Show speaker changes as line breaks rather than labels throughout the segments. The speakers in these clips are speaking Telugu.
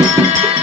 Thank you.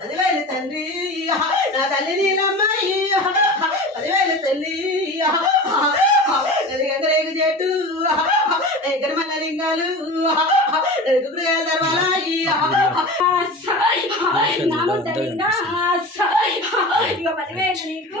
పదివేలు తండ్రి నా తల్లి నీలమ్మాయి పదివేలు తల్లి ఎగరేగు చెట్టు ఎగర మల్ల
లింగాలు ఎరుగుడు దర్వాలా పదివేలు నీకు.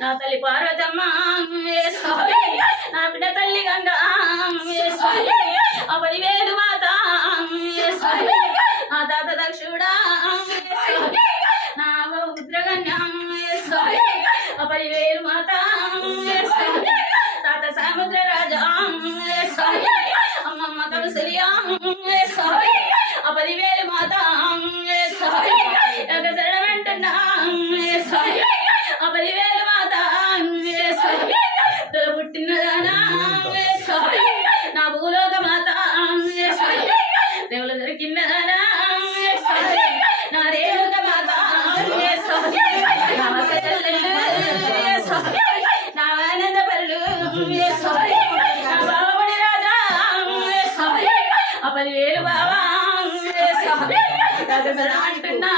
నా తల్లి పార్వతమ్మ నా పిల్ల తల్లి గంగ గంగా పదివేలు మాత నా తాత దక్షుడా నా ఉద్రగణ్యం పదివేలు మాత తాత సముద్ర రాజా అమ్మమ్మ కలుసలియా పదివేలు మాతా పదివేలు బావా అంటున్నా